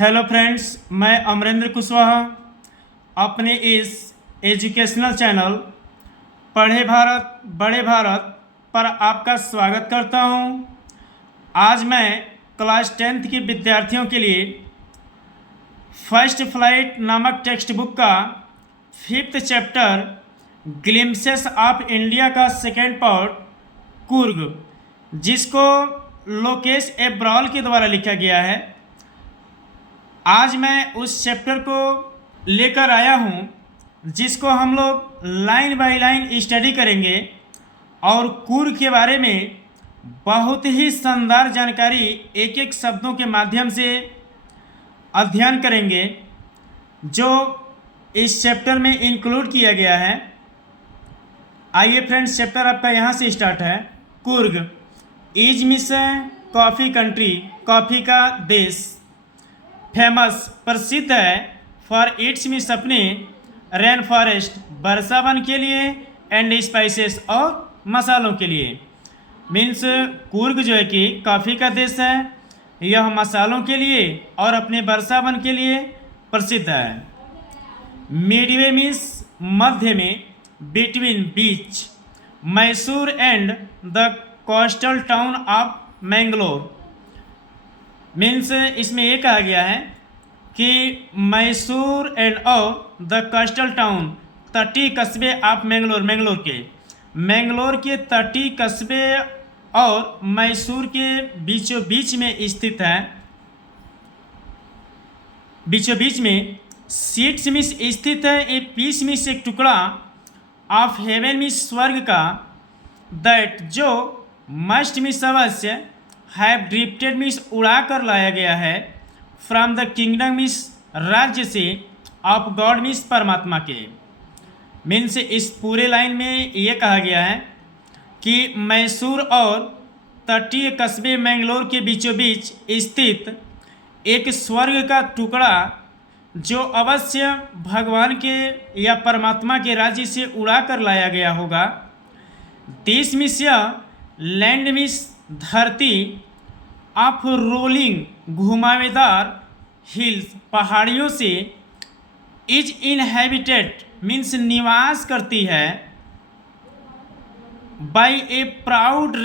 Hello friends, मैं अमरेंद्र कुशवाहा अपने इस एजुकेशनल चैनल पढ़े भारत बड़े भारत पर आपका स्वागत करता हूं। आज मैं क्लास 10th के विद्यार्थियों के लिए फर्स्ट फ्लाइट नामक टेक्स्ट बुक का 5th chapter glimpses of India का सेकेंड पार्ट कुर्ग, जिसको लोकेश एब्रॉल के द्वारा लिखा गया है, आज मैं उस चैप्टर को लेकर आया हूँ जिसको हम लोग लाइन बाय लाइन स्टडी करेंगे और कुर्ग के बारे में बहुत ही शानदार जानकारी एक एक शब्दों के माध्यम से अध्ययन करेंगे जो इस चैप्टर में इंक्लूड किया गया है। आइए फ्रेंड्स, चैप्टर आपका यहाँ से स्टार्ट है। Coorg is miss coffee country, coffee का देश, फेमस प्रसिद्ध है फॉर इट्स मिस अपने रेन फॉरेस्ट, वर्षा वन के लिए, एंड स्पाइसेस और मसालों के लिए। मीन्स कुर्ग जो है कि कॉफ़ी का देश है, यह मसालों के लिए और अपने वर्षा वन के लिए प्रसिद्ध है। मिडवे मीन्स मध्य में, between beach, Mysore and the coastal town of Mangalore. Means इसमें ये कहा गया है कि मैसूर एंड और द कोस्टल टाउन, तटीय कस्बे ऑफ मैंगलोर के तटीय कस्बे और मैसूर के बीचों बीच में स्थित है। बीचों बीच में सीट्स में स्थित है। एक पीस में से एक टुकड़ा ऑफ हेवन में स्वर्ग का, दैट जो मस्ट में अवश्य हैव ड्रिफ्टेड मीन्स उड़ा कर लाया गया है, फ्रॉम द किंगडम मीन्स राज्य से, ऑफ गॉड मीन्स परमात्मा के। मीन्स इस पूरे लाइन में ये कहा गया है कि मैसूर और तटीय कस्बे मैंगलोर के बीचों बीच स्थित एक स्वर्ग का टुकड़ा जो अवश्य भगवान के या परमात्मा के राज्य से उड़ा कर लाया गया होगा। दिस मीन्स लैंड मीन्स धरती, ऑफ रोलिंग घुमावेदार हिल्स पहाड़ियों से, इज इनहेबिटेड मीन्स निवास करती है, by a proud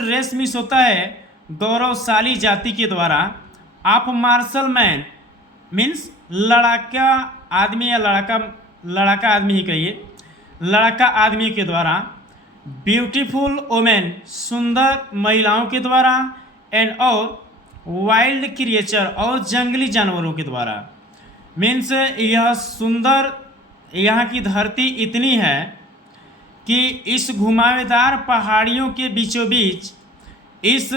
race means होता है गौरवशाली जाति के द्वारा, ऑफ मार्शल मैन मीन्स लड़ाका आदमी या लड़ाका आदमी ही कहिए, लड़ाका आदमी के द्वारा, ब्यूटीफुल वोमेन सुंदर महिलाओं के द्वारा, एंड और वाइल्ड क्रिएचर और जंगली जानवरों के द्वारा। मीन्स यह सुंदर, यहाँ की धरती इतनी है कि इस घुमावेदार पहाड़ियों के बीचों बीच इस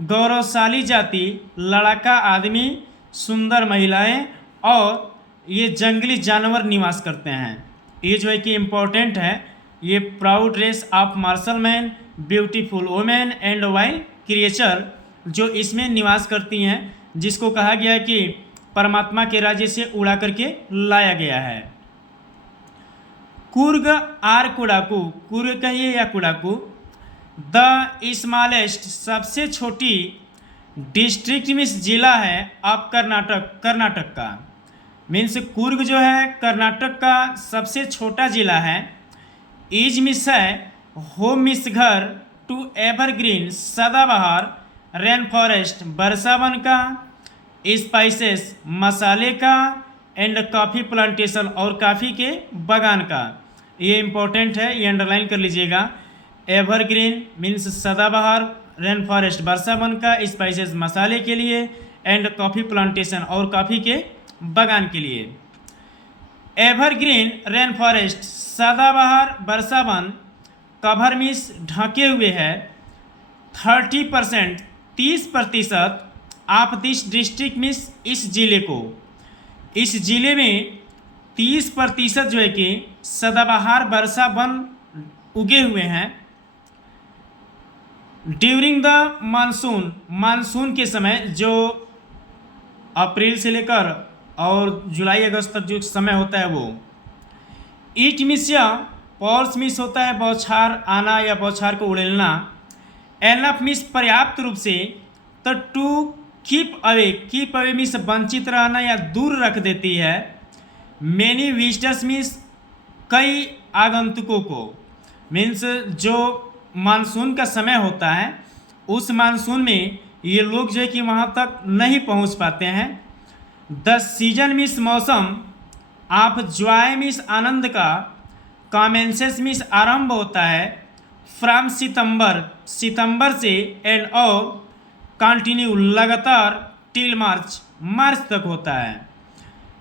गौरवशाली जाति, लड़ाका आदमी, सुंदर महिलाएं और ये जंगली जानवर निवास करते हैं। ये जो है कि इम्पोर्टेंट है। ये proud race of martial man, beautiful women and wild creature जो इसमें निवास करती हैं, जिसको कहा गया है कि परमात्मा के राज्य से उड़ा करके लाया गया है। कुर्ग आर कुडाकू, कुर्ग कहिए या कुडाकू, द स्मॉलेस्ट सबसे छोटी डिस्ट्रिक्ट मीन्स जिला है ऑफ कर्नाटक का। मीन्स कुर्ग जो है कर्नाटक का सबसे छोटा जिला है। इज मिस है होम मिस घर टू एवरग्रीन सदाबहार, रेन फॉरेस्ट वर्षा वन का, स्पाइसेस मसाले का, एंड कॉफ़ी प्लांटेशन और काफ़ी के बागान का। ये इम्पोर्टेंट है, ये अंडरलाइन कर लीजिएगा। एवरग्रीन मीन्स सदाबहार, रेन फॉरेस्ट वर्षा वन का, स्पाइसेस मसाले के लिए, एंड कॉफ़ी प्लांटेशन और कॉफ़ी के बागान के लिए। एवरग्रीन रेन फॉरेस्ट सदाबहार वर्षा वन, कवर मीन्स ढके हुए है, 30% 30% ऑफ दिस डिस्ट्रिक्ट मीन्स इस जिले को, इस जिले में 30% जो है कि सदाबहार वर्षा वन उगे हुए हैं। ड्यूरिंग द मानसून के समय, जो अप्रैल से लेकर और जुलाई अगस्त तक जो समय होता है वो। ईट मिस या पॉर्स मिस होता है बौछार आना या बौछार को उड़ेलना। एनफ मिस पर्याप्त रूप से, तो टू कीप अवे मीन्स वंचित रहना या दूर रख देती है। मैनी विजिटर्स मीन्स कई आगंतुकों को, मीन्स जो मानसून का समय होता है उस मानसून में ये लोग जो है कि वहाँ तक नहीं पहुँच पाते हैं। द सीजन मीन्स मौसम, आप ज्वाय मीन्स आनंद का, कॉमेंसेस मीन्स आरंभ होता है, फ्रॉम सितंबर से, एंड और कंटिन्यू लगातार, टिल मार्च तक होता है।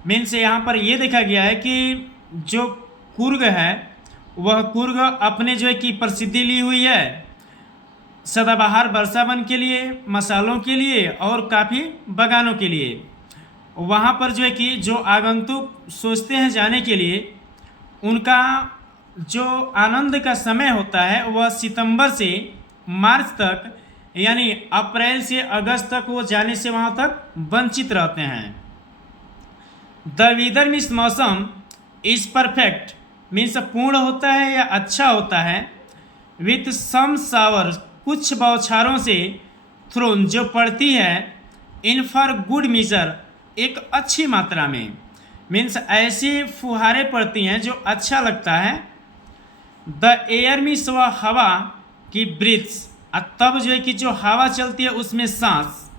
मीन्स यहाँ पर ये देखा गया है कि जो कुर्ग है वह कुर्ग अपने जो है कि प्रसिद्धि ली हुई है सदाबहार वर्षावन के लिए, मसालों के लिए और काफ़ी बागानों के लिए। वहाँ पर जो है कि जो आगंतुक सोचते हैं जाने के लिए, उनका जो आनंद का समय होता है वह सितंबर से मार्च तक, यानी अप्रैल से अगस्त तक वो जाने से वहाँ तक वंचित रहते हैं। द वेदर मीन्स मौसम इज परफेक्ट मीन्स पूर्ण होता है या अच्छा होता है, विथ सम शावर कुछ बौछारों से, थ्रोन जो पड़ती है, इन फॉर गुड मीजर एक अच्छी मात्रा में, मीन्स ऐसी फुहारें पड़ती हैं जो अच्छा लगता है। द एयर मीन्स वह हवा की ब्रीथ्स, तब जो है कि जो हवा चलती है उसमें सांस।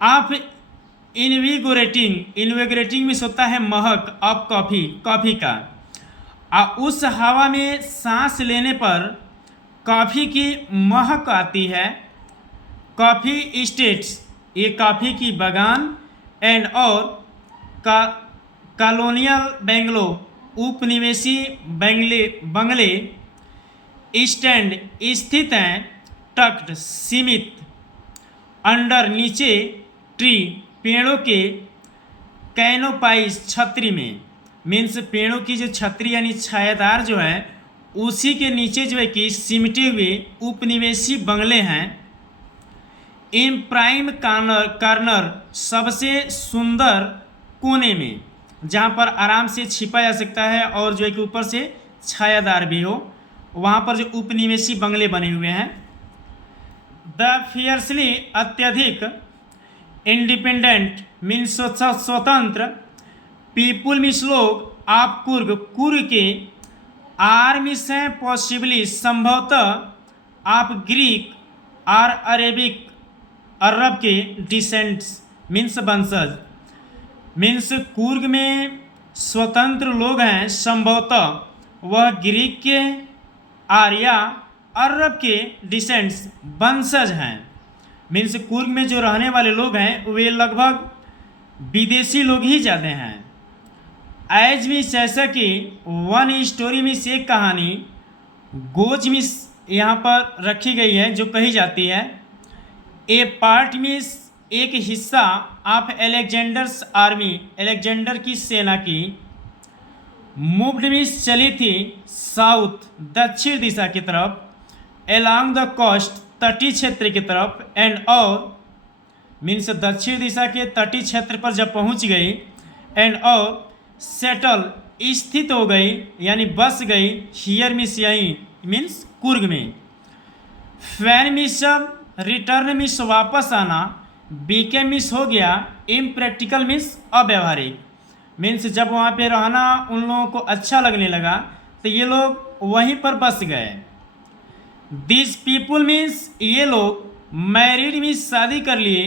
आप इन्विगोरेटिंग मीन्स होता है महक ऑफ कॉफ़ी का, उस हवा में सांस लेने पर कॉफ़ी की महक आती है। कॉफ़ी स्टेट्स, ये कॉफ़ी की बागान, एंड और कॉलोनियल बेंगलो, उपनिवेशी बंगले स्टैंड स्थित हैं, टक्ड सीमित, अंडर नीचे, ट्री पेड़ों के, कैनोपाइज छतरी में, मीन्स पेड़ों की जो छतरी यानी छायादार जो है उसी के नीचे जो है कि सिमटे हुए उपनिवेशी बंगले हैं। इन प्राइम कार्नर सबसे सुंदर कोने में, जहाँ पर आराम से छिपा जा सकता है और जो है कि ऊपर से छायादार भी हो, वहाँ पर जो उपनिवेशी बंगले बने हुए हैं। द फियर्सली अत्यधिक, इंडिपेंडेंट मीन्स स्वतंत्र, पीपुल मीन्स लोग, आप कुर्ग के, आर मीन्स हैं पॉसिबली संभवतः, आप ग्रीक और अरेबिक अरब के डिसेंट्स मीन्स वंशज, मीन्स कुर्ग में स्वतंत्र लोग हैं, संभवतः वह ग्रीक के, आर्या अरब के डिसेंट्स वंशज हैं। मीन्स कुर्ग में जो रहने वाले लोग हैं वे लगभग विदेशी लोग ही ज़्यादा हैं। एज मीन्स जैसा कि, वन स्टोरी मीन्स एक कहानी, गोज मीन्स यहाँ पर रखी गई है जो कही जाती है, ए पार्ट मीन्स एक हिस्सा, ऑफ एलेक्जेंडर्स आर्मी, एलेक्जेंडर की सेना की, मूव्ड मीन्स चली थी, साउथ दक्षिण दिशा की तरफ, एलॉन्ग द कोस्ट तटीय क्षेत्र की तरफ, एंड और मीन्स दक्षिण दिशा के तटीय क्षेत्र पर जब पहुंच गई, एंड और सेटल स्थित हो गई यानी बस गई, हियर मीन्स यहीं मीन्स कुर्ग में। फैन मीन्स रिटर्न मीन्स वापस आना, बीके मीन्स हो गया, इम्प्रैक्टिकल मीन्स अव्यवहारिक, मीन्स जब वहाँ पे रहना उन लोगों को अच्छा लगने लगा तो ये लोग वहीं पर बस गए। दिस पीपुल मीन्स ये लोग, मैरिड मीन्स शादी कर लिए,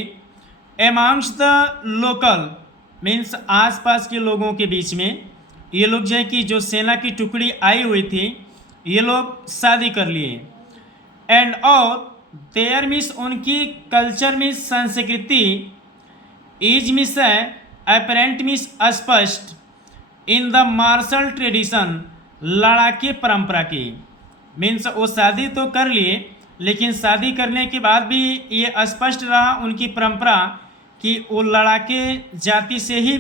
एमॉन्ग्स द लोकल मीन्स आसपास के लोगों के बीच में, ये लोग जो है कि जो सेना की टुकड़ी आई हुई थी ये लोग शादी कर लिए। एंड और देयर मीन्स उनकी कल्चर मीन्स संस्कृति, इज मीन्स है अपरेंट मीन्स स्पष्ट, इन द मार्शल ट्रेडिशन लड़ाके परंपरा की, मीन्स वो शादी तो कर लिए लेकिन शादी करने के बाद भी ये स्पष्ट रहा उनकी परंपरा कि वो लड़ाके जाति से ही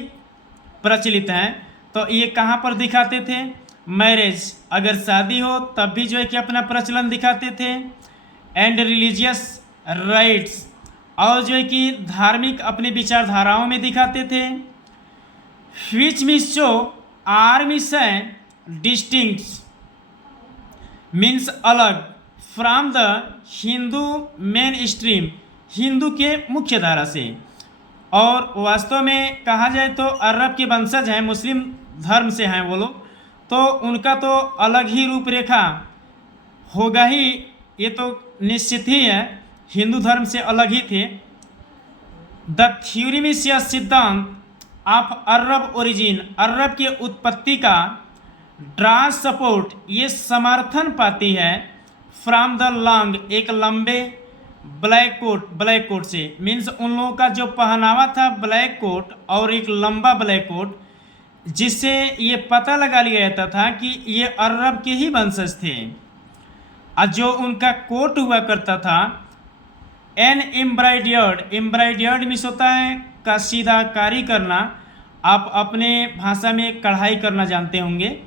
प्रचलित हैं। तो ये कहाँ पर दिखाते थे, मैरिज अगर शादी हो तब भी जो है कि अपना प्रचलन दिखाते थे, एंड रिलीजियस राइट्स और जो है कि धार्मिक अपनी विचारधाराओं में दिखाते थे। विच मीन्स जो, आर मीन्स है डिस्टिंक्ट मीन्स अलग, from the Hindu main stream Hindu के मुख्य धारा से। और वास्तव में कहा जाए तो अरब के वंशज हैं, मुस्लिम धर्म से हैं वो लोग, तो उनका तो अलग ही रूपरेखा होगा ही, ये तो निश्चित ही है, हिंदू धर्म से अलग ही थे। द थ्योरी मीन्स यह सिद्धांत ऑफ अरब ओरिजिन, अरब के उत्पत्ति का ड्रा सपोर्ट, ये समर्थन पाती है फ्रॉम द लॉन्ग, एक लंबे ब्लैक कोट से। मीन्स उन लोगों का जो पहनावा था ब्लैक कोट और एक लंबा ब्लैक कोट, जिससे ये पता लगा लिया जाता था कि ये अरब के ही वंशज थे। और जो उनका कोट हुआ करता था एन एम्ब्रॉयडर्ड मीन्स होता है कशीदाकारी करना, आप अपने भाषा में कढ़ाई करना जानते होंगे।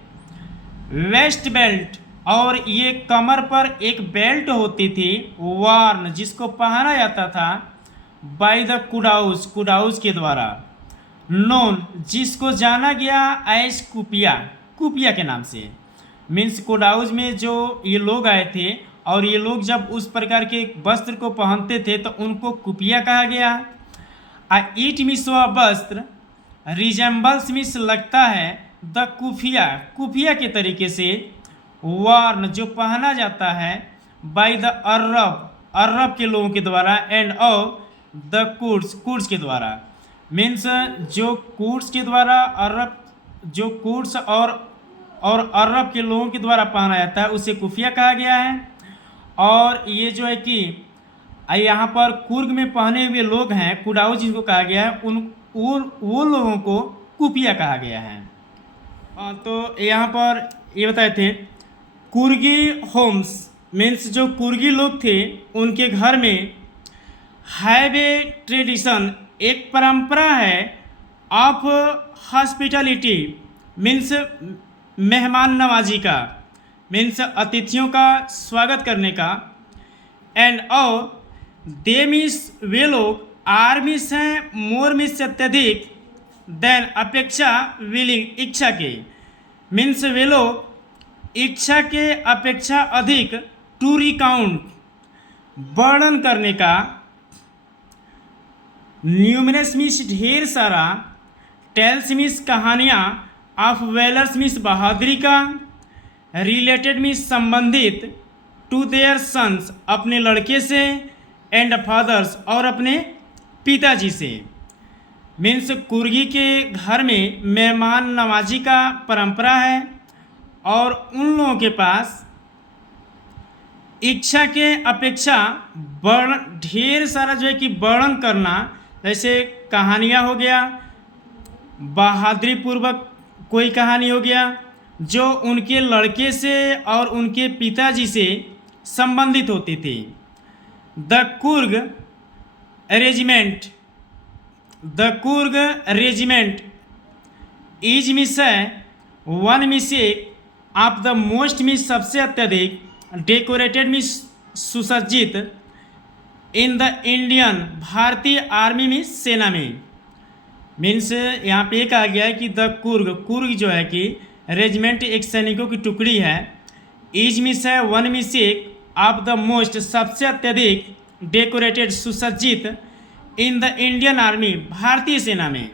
वेस्ट बेल्ट, और ये कमर पर एक बेल्ट होती थी वार्न, जिसको पहना जाता था बाय द कुडाउस के द्वारा, नोन, जिसको जाना गया एज कुपिया के नाम से। मीन्स कुडाउस में जो ये लोग आए थे और ये लोग जब उस प्रकार के वस्त्र को पहनते थे तो उनको कुपिया कहा गया। ईट मीन्स वह वस्त्र, रिजेंबल्स मीन्स लगता है, द कुफिया के तरीके से, वार्न जो पहना जाता है, बाय द अरब के लोगों के द्वारा, एंड और द कुर्ड्स के द्वारा। मीन्स जो कुर्ड्स के द्वारा जो कुर्ड्स और अरब के लोगों के द्वारा पहना जाता है उसे कुफिया कहा गया है। और ये जो है कि यहाँ पर कुर्ग में पहने हुए लोग हैं कुडाउस जिनको कहा गया है, वो लोगों को कुपिया कहा गया है। तो यहाँ पर ये बताए थे कुर्गी होम्स, मीन्स जो कुर्गी लोग थे उनके घर में हैव ए ट्रेडिशन, एक परंपरा है, ऑफ हॉस्पिटलिटी, मीन्स मेहमान नवाजी का, मीन्स अतिथियों का स्वागत करने का। एंड और दे मीन्स वे लोग, आर मीन्स हैं मोर मीन्स अत्यधिक, देन अपेक्षा विलिंग, इच्छा के, मीन्स वे लोग इच्छा के अपेक्षा अधिक, टू रिकाउंट, वर्णन करने का, न्यूमरस मीन्स ढेर सारा, टेल्स मीन्स कहानियाँ, ऑफ वेलर्स मीन्स बहादुरी का, रिलेटेड मीन्स संबंधित, टू देयर सन्स अपने लड़के से, एंड फादर्स और अपने पिताजी से। मीन्स कुर्गी के घर में मेहमान नवाजी का परंपरा है और उन लोगों के पास इच्छा के अपेक्षा ढेर सारा जो है कि वर्णन करना, जैसे कहानियाँ हो गया, बहादुरी पूर्वक कोई कहानी हो गया जो उनके लड़के से और उनके पिताजी से संबंधित होती थी। The Coorg regiment is miss one miss of the most miss, सबसे अत्यधिक, डेकोरेटेड मिस सुसज्जित, इन द इंडियन, भारतीय आर्मी में, सेना में। मीन्स यहाँ पे कहा गया है कि द कुर्ग जो है कि रेजिमेंट एक सैनिकों की टुकड़ी है, इज मिस है one miss of the most, सबसे अत्यधिक, डेकोरेटेड सुसज्जित, इन द इंडियन आर्मी, भारतीय सेना में।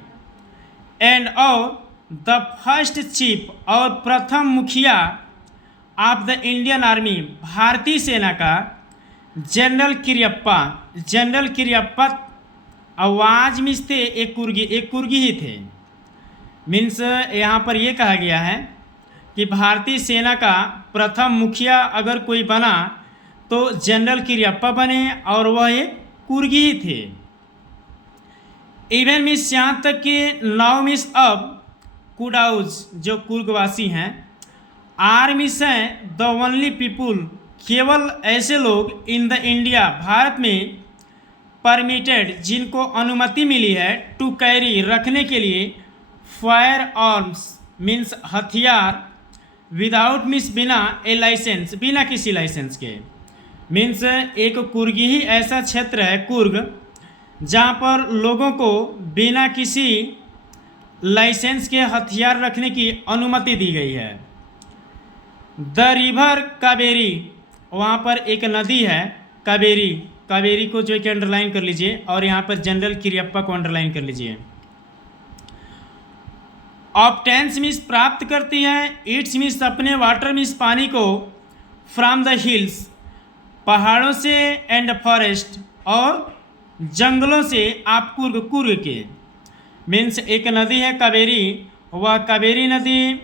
एंड और द फर्स्ट चीफ, और प्रथम मुखिया, ऑफ द इंडियन आर्मी, भारतीय सेना का, जनरल किरियप्पा आवाज मिस थे, एक कुर्गी ही थे। मीन्स यहाँ पर ये कहा गया है कि भारतीय सेना का प्रथम मुखिया अगर कोई बना तो जनरल किरियप्पा बने और वह एक कुर्गी ही थे। इवन मिस यहाँ तक कि नाउ मिस अब कुडाउस जो कुर्गवासी हैं, आर मिस हैं द ओनली पीपुल, केवल ऐसे लोग, इन द इंडिया, भारत में, परमिटेड, जिनको अनुमति मिली है, टू कैरी, रखने के लिए, फायर आर्म्स मीन्स हथियार, विदाउट मीन्स बिना, ए लाइसेंस, बिना किसी लाइसेंस के। मीन्स एक कुर्गी ही ऐसा क्षेत्र है कुर्ग जहाँ पर लोगों को बिना किसी लाइसेंस के हथियार रखने की अनुमति दी गई है। द रिवर कावेरी, वहाँ पर एक नदी है कावेरी, कावेरी को जो है कि अंडरलाइन कर लीजिए और यहाँ पर जनरल किरियप्पा को अंडरलाइन कर लीजिए। ऑब्टेन्स मीन्स प्राप्त करती है, इट्स मीन्स अपने, वाटर मीन्स पानी को, फ्रॉम द हिल्स पहाड़ों से, एंड फॉरेस्ट और जंगलों से, आप कुर्ग के। मीन्स एक नदी है कावेरी, वह कावेरी नदी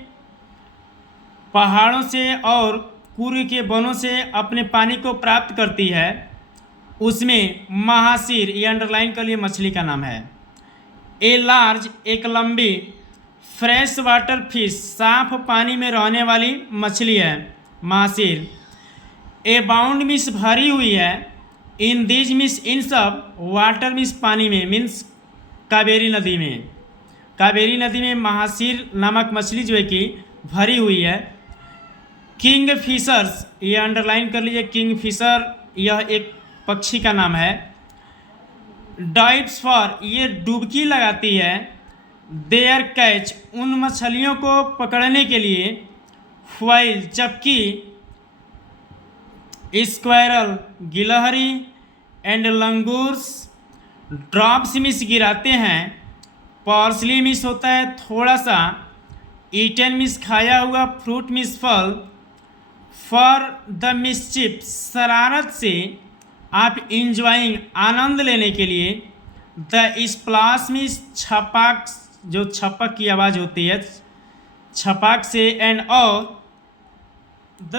पहाड़ों से और कुर्ग के वनों से अपने पानी को प्राप्त करती है। उसमें महासीर, ये अंडरलाइन कर लिए, मछली का नाम है। ए लार्ज, एक लंबी, फ्रेश वाटर फिश, साफ पानी में रहने वाली मछली है महासीर। ए बाउंड मीन्स भरी हुई है, इन दीज मीन्स इन सब, वाटर मीन्स पानी में, मीन्स कावेरी नदी में। कावेरी नदी में महासीर नामक मछली जो है कि भरी हुई है। किंग फिशर्स, ये अंडरलाइन कर लीजिए, किंग फिशर यह एक पक्षी का नाम है। डाइव्स फॉर, ये डुबकी लगाती है। देयर कैच, उन मछलियों को पकड़ने के लिए। व्हाइल, जबकि। स्क्वायरल, गिलहरी। एंड लंगूर्स, ड्रॉप्स मिस गिराते हैं। पार्सली मिस होता है थोड़ा सा। ईटन मिस खाया हुआ, फ्रूट मिस फल। फॉर द मिसचिप, शरारत से, आप इंजॉइंग, आनंद लेने के लिए। द स्प्लाश मिस छपाक, जो छपक की आवाज़ होती है छपाक से। एंड और द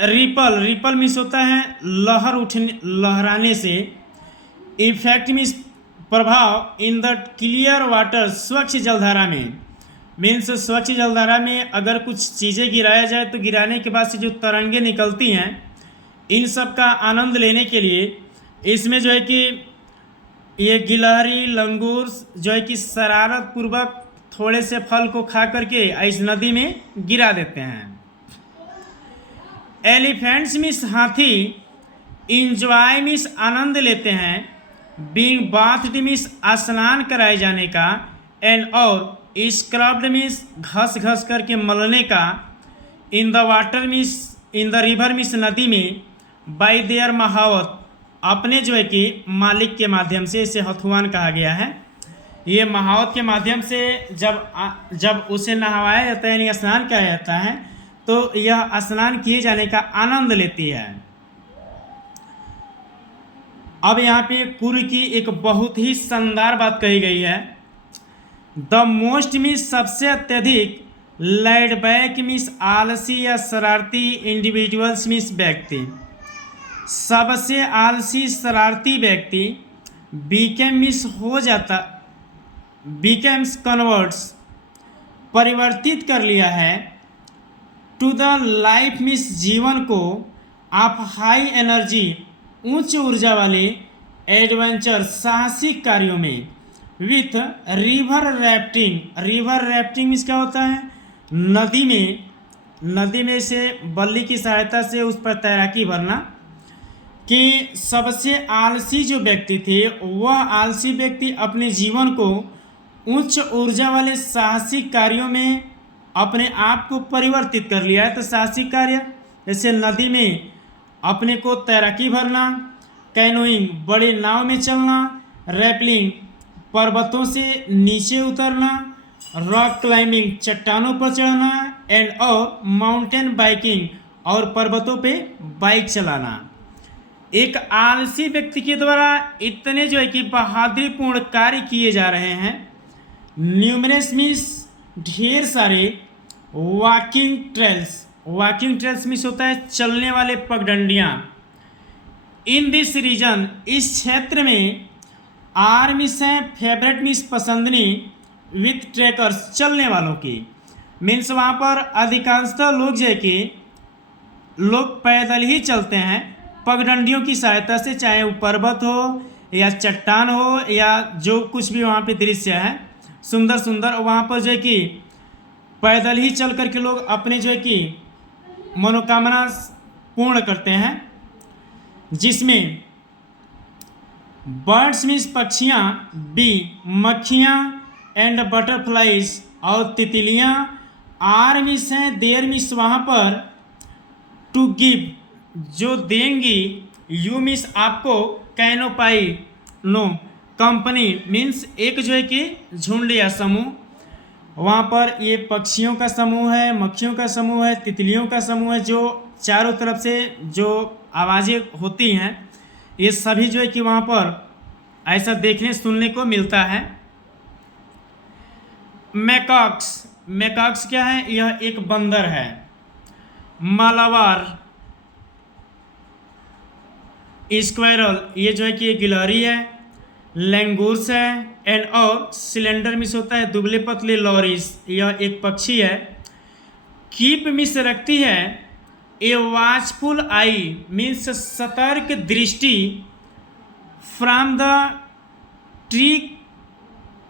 रिपल, रिपल मिस होता है लहर उठने, लहराने से। इफेक्ट मिस प्रभाव, इन द क्लियर वाटर, स्वच्छ जलधारा में। मीन्स स्वच्छ जलधारा में अगर कुछ चीज़ें गिराया जाए तो गिराने के बाद से जो तरंगे निकलती हैं, इन सब का आनंद लेने के लिए इसमें जो है कि ये गिलहरी, लंगूर जो है कि शरारत पूर्वक थोड़े से फल को खा करके इस नदी में गिरा देते हैं। एलिफेंट्स मीन्स हाथी। इंजॉय मीन्स आनंद लेते हैं। बीइंग बाथड मीन्स स्नान कराए जाने का। एंड और स्क्रब्ड मीन्स घस घस करके मलने का। In the water means, in the river means नदी में। बाई देयर महावत, अपने जो है कि मालिक के माध्यम से, इसे हथुआन कहा गया है। ये महावत के माध्यम से जब उसे नहवाया जाता है यानी स्नान किया जाता है तो यह स्नान किए जाने का आनंद लेती है। अब यहाँ पे कुर्ग की एक बहुत ही शानदार बात कही गई है। द मोस्ट मीन्स सबसे अत्यधिक। लेड बैक मीन्स आलसी या शरारती। इंडिविजुअल्स मीन्स व्यक्ति। सबसे आलसी शरारती व्यक्ति। बीकेम मीन्स हो जाता, बीकेम्स कन्वर्ट्स, परिवर्तित कर लिया है। टू द लाइफ मीन्स जीवन को। आप हाई एनर्जी, उच्च ऊर्जा वाले। एडवेंचर, साहसिक कार्यों में। With river rafting, river rafting means क्या होता है, नदी में से बल्ली की सहायता से उस पर तैराकी भरना। कि सबसे आलसी जो व्यक्ति थे वह आलसी व्यक्ति अपने जीवन को उच्च ऊर्जा वाले साहसिक कार्यों में अपने आप को परिवर्तित कर लिया है। तो साहसिक कार्य जैसे नदी में अपने को तैराकी भरना। कैनोइंग, बड़े नाव में चलना। रैपलिंग, पर्वतों से नीचे उतरना। रॉक क्लाइंबिंग, चट्टानों पर चढ़ना। एंड और माउंटेन बाइकिंग, और पर्वतों पे बाइक चलाना। एक आलसी व्यक्ति के द्वारा इतने जो है कि बहादुरीपूर्ण कार्य किए जा रहे हैं। न्यूमरस मीन्स ढेर सारे। Walking trails, walking trails means होता है चलने वाले पगडंडियाँ। इन दिस रीजन, इस क्षेत्र में। आर मीन्स है फेवरेट मीन्स पसंदनी। विथ ट्रैकर्स, चलने वालों की। मीन्स वहाँ पर अधिकांशतः लोग जो है कि लोग पैदल ही चलते हैं पगडंडियों की सहायता से, चाहे वो पर्वत हो या चट्टान हो या जो कुछ भी वहाँ पे दृश्य है सुंदर सुंदर, वहाँ पर जो है कि पैदल ही चल करके लोग अपने जो है कि मनोकामना पूर्ण करते हैं। जिसमें बर्ड्स मीन्स पक्षियाँ। बी, मक्खियाँ। एंड बटरफ्लाइज, और तितलियाँ। आर मीन्स हैं देयर मीन्स वहाँ पर। टू गिव, जो देंगी। यू मीन्स आपको। कैनोपाई नो कंपनी मीन्स एक जो है कि झुंड या समूह, वहाँ पर ये पक्षियों का समूह है, मक्खियों का समूह है, तितलियों का समूह है, जो चारों तरफ से जो आवाज़ें होती हैं ये सभी जो है कि वहाँ पर ऐसा देखने सुनने को मिलता है। मैकॉक्स, मैकॉक्स क्या है? यह एक बंदर है। मालाबार स्क्वायरल, ये जो है कि ये गिलहरी है। लैंगूर्स है। एंड और सिलेंडर मिस होता है दुबले पतले लॉरिस, यह एक पक्षी है। कीप मिस रखती है। ए वाचफुल आई मीन्स सतर्क दृष्टि। फ्रॉम द ट्री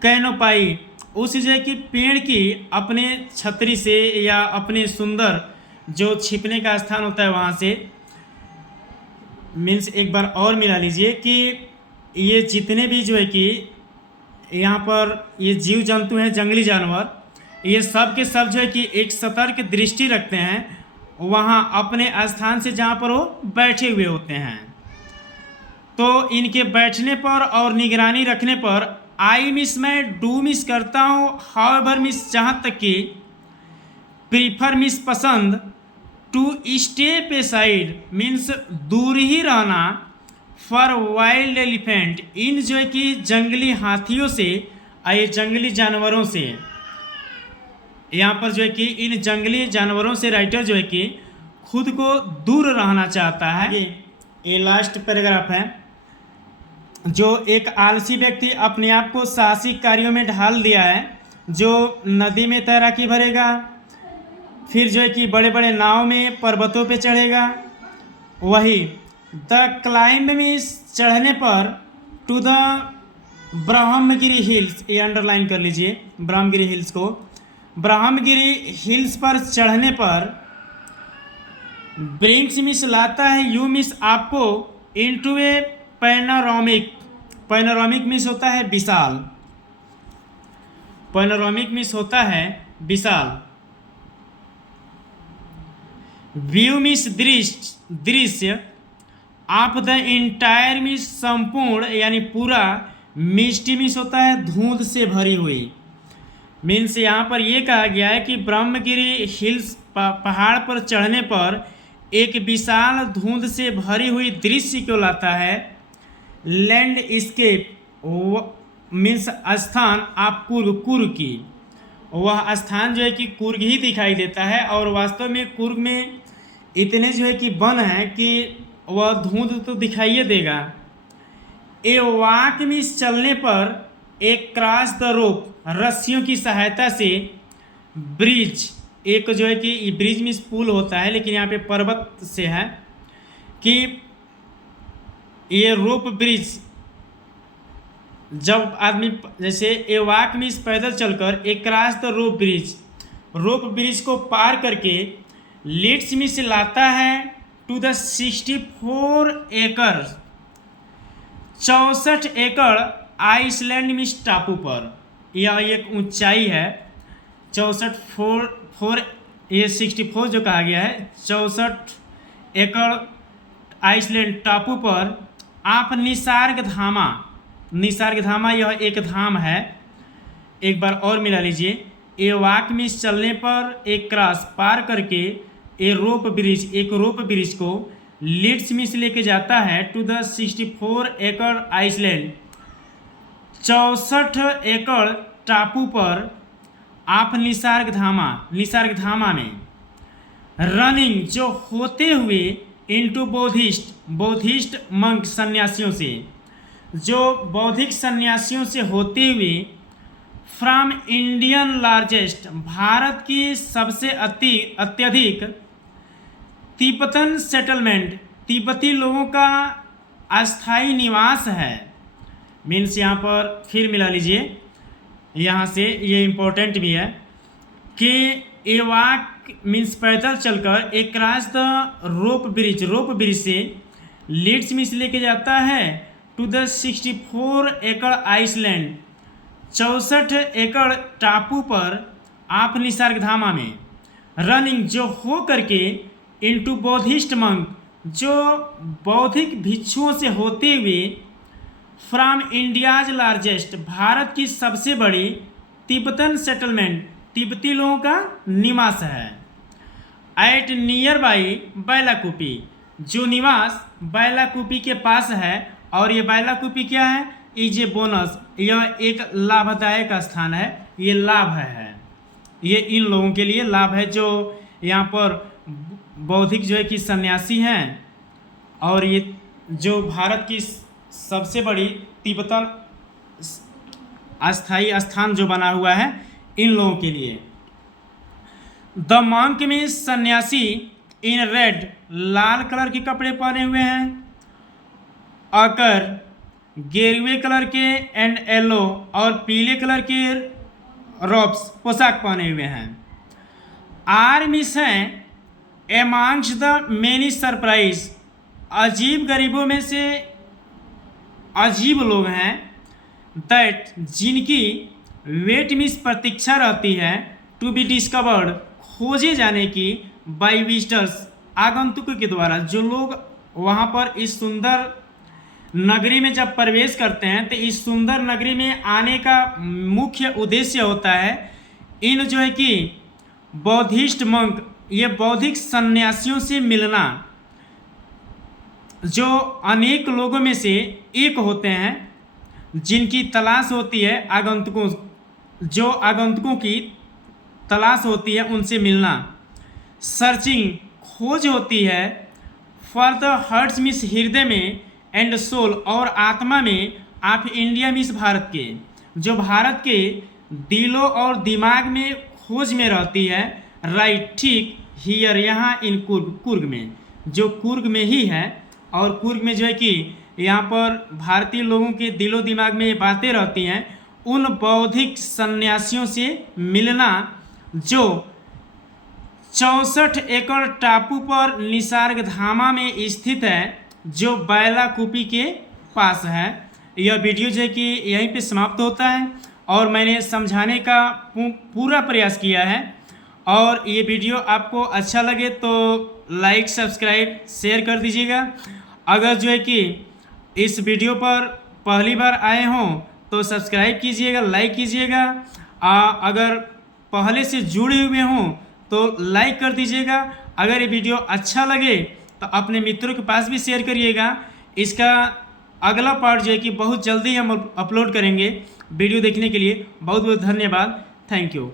कैनोपाई, उस जो है कि पेड़ की अपने छतरी से या अपने सुंदर जो छिपने का स्थान होता है वहाँ से। मीन्स एक बार और मिला लीजिए कि ये जितने भी जो है कि यहाँ पर ये जीव जंतु हैं, जंगली जानवर, ये सब के सब जो है कि एक सतर्क दृष्टि रखते हैं वहाँ अपने स्थान से जहाँ पर वो बैठे हुए होते हैं। तो इनके बैठने पर और निगरानी रखने पर आई मिस, मैं डू मिस करता हूँ, हाउएवर मिस जहाँ तक कि, प्रीफर मिस पसंद, to step aside means दूर ही रहना, फॉर वाइल्ड एलिफेंट इन जो है कि जंगली हाथियों से, ये जंगली जानवरों से। यहाँ पर जो है कि इन जंगली जानवरों से राइटर जो है कि खुद को दूर रहना चाहता है। ये लास्ट पैराग्राफ है। जो एक आलसी व्यक्ति अपने आप को साहसिक कार्यों में ढाल दिया है, जो नदी में तैराकी भरेगा, फिर जो है कि बड़े बड़े नाव में पर्वतों पे चढ़ेगा, वही द क्लाइंब में चढ़ने पर टू द ब्रह्मगिरी हिल्स, ये अंडरलाइन कर लीजिए ब्रह्मगिरी हिल्स को। ब्रह्मगिरी हिल्स पर चढ़ने पर ब्रिंग्स मिस लाता है यू मिस आपको इनटू ए पैनोरामिक, पैनोरामिक मिस होता है विशाल, पैनोरामिक मिस होता है विशाल। व्यू मिस दृश्य, आप द इंटायर मिस संपूर्ण यानी पूरा, मिस्टी मिस होता है धुंध से भरी हुई। मीन्स यहाँ पर यह कहा गया है कि ब्रह्मगिरी हिल्स पहाड़ पर चढ़ने पर एक विशाल धुंध से भरी हुई दृश्य को लाता है। लैंडस्केप मीन्स स्थान, आप कुर्ग की, वह स्थान जो है कि कुर्ग ही दिखाई देता है। और वास्तव में कुर्ग में इतने जो है कि वन है कि वह धुंध तो दिखाइए देगा। ए वाक मिस चलने पर एक क्रॉस द रोप, रस्सियों की सहायता से, ब्रिज, एक जो है कि ब्रिज मीन्स पुल होता है लेकिन यहाँ पे पर्वत से है कि ये रोप ब्रिज, जब आदमी जैसे ए वाक मीन्स पैदल चलकर, एक cross the rope bridge, rope bridge को पार करके लीड्स मिस लाता है टू द 64 एकड़, 64 एकड़ आइसलैंड मिस टापू पर। यह एक ऊंचाई है 64 ये 64 जो कहा गया है, 64 एकड़ आइसलैंड टापू पर आप निसर्ग धामा, निसर्ग धामा यह एक धाम है। एक बार और मिला लीजिए। ए वाक मिस चलने पर एक क्रॉस पार करके ए रोप ब्रिज, एक रोप ब्रिज को लीड्स मिस लेके जाता है टू द 64 एकड़ आइसलैंड, 64 एकड़ टापू पर आप निसर्ग धामा में। रनिंग जो होते हुए इनटू बौद्धिस्ट मंक, सन्यासियों से, जो बौद्धिक सन्यासियों से होते हुए, फ्रॉम इंडियन लार्जेस्ट, भारत की सबसे अत्यधिक, तिब्बतन सेटलमेंट, तिब्बती लोगों का अस्थाई निवास है। मीन्स यहाँ पर फिर मिला लीजिए, यहाँ से ये इम्पोर्टेंट भी है कि ए वाक मीन्स पैदल चलकर एक क्रॉस द रोप ब्रिज से लीड्स मिस लेके जाता है टू द 64 एकड़ आइसलैंड, 64 एकड़ टापू पर आप निसर्ग धामा में। रनिंग जो हो करके इनटू बौद्धिस्ट मंक, जो बौद्धिक भिक्षुओं से होते हुए फ्रॉम इंडियाज लार्जेस्ट, भारत की सबसे बड़ी तिब्बतन सेटलमेंट, तिब्बती लोगों का निवास है। एट नियर बाई बैलाकुपी, जो निवास बैलाकुपी के पास है। और ये बैलाकुपी क्या है? इज ए बोनस, यह एक लाभदायक स्थान है, ये लाभ है, ये इन लोगों के लिए लाभ है जो यहाँ पर बौद्धिक जो है कि सन्यासी हैं। और ये जो भारत की सबसे बड़ी तिब्बतन अस्थाई स्थान जो बना हुआ है इन लोगों के लिए। द मॉन्क में सन्यासी इन रेड, लाल कलर के कपड़े पहने हुए हैं। अकर गेरुए कलर के एंड येलो और पीले कलर के रॉब्स, पोशाक पहने हुए हैं। आर मिस हैं एमॉन्ग्स द मेनी सरप्राइज, अजीब गरीबों में से अजीब लोग हैं। दैट, जिनकी वेट मिस प्रतीक्षा रहती है, टू बी डिस्कवर्ड, खोजे जाने की, बाई विजिटर्स, आगंतुकों के द्वारा। जो लोग वहाँ पर इस सुंदर नगरी में जब प्रवेश करते हैं तो इस सुंदर नगरी में आने का मुख्य उद्देश्य होता है इन जो है कि बौद्धिस्ट मंक, ये बौद्धिक सन्यासियों से मिलना, जो अनेक लोगों में से एक होते हैं जिनकी तलाश होती है आगंतुकों, जो आगंतुकों की तलाश होती है उनसे मिलना। सर्चिंग, खोज होती है। फॉर द हार्ट्स मीन्स हृदय में, एंड सोल और आत्मा में, ऑफ इंडिया मीन्स भारत के, जो भारत के दिलों और दिमाग में खोज में रहती है। राइट, ठीक, हियर, यहाँ, इन कुर्ग, कुर्ग में, जो कुर्ग में ही है। और कुर्ग में जो है कि यहाँ पर भारतीय लोगों के दिलो दिमाग में ये बातें रहती हैं। उन बौद्धिक सन्यासियों से मिलना जो 64 एकड़ टापू पर निसर्गधामा में स्थित है, जो बैलाकुपी के पास है। यह वीडियो जो है कि यहीं पे समाप्त होता है और मैंने समझाने का पूरा प्रयास किया है। और ये वीडियो आपको अच्छा लगे तो लाइक, सब्सक्राइब, शेयर कर दीजिएगा। अगर जो है कि इस वीडियो पर पहली बार आए हों तो सब्सक्राइब कीजिएगा, लाइक कीजिएगा। अगर पहले से जुड़े हुए हों तो लाइक कर दीजिएगा। अगर ये वीडियो अच्छा लगे तो अपने मित्रों के पास भी शेयर करिएगा। इसका अगला पार्ट जो है कि बहुत जल्दी हम अपलोड करेंगे। वीडियो देखने के लिए बहुत बहुत धन्यवाद। Thank you.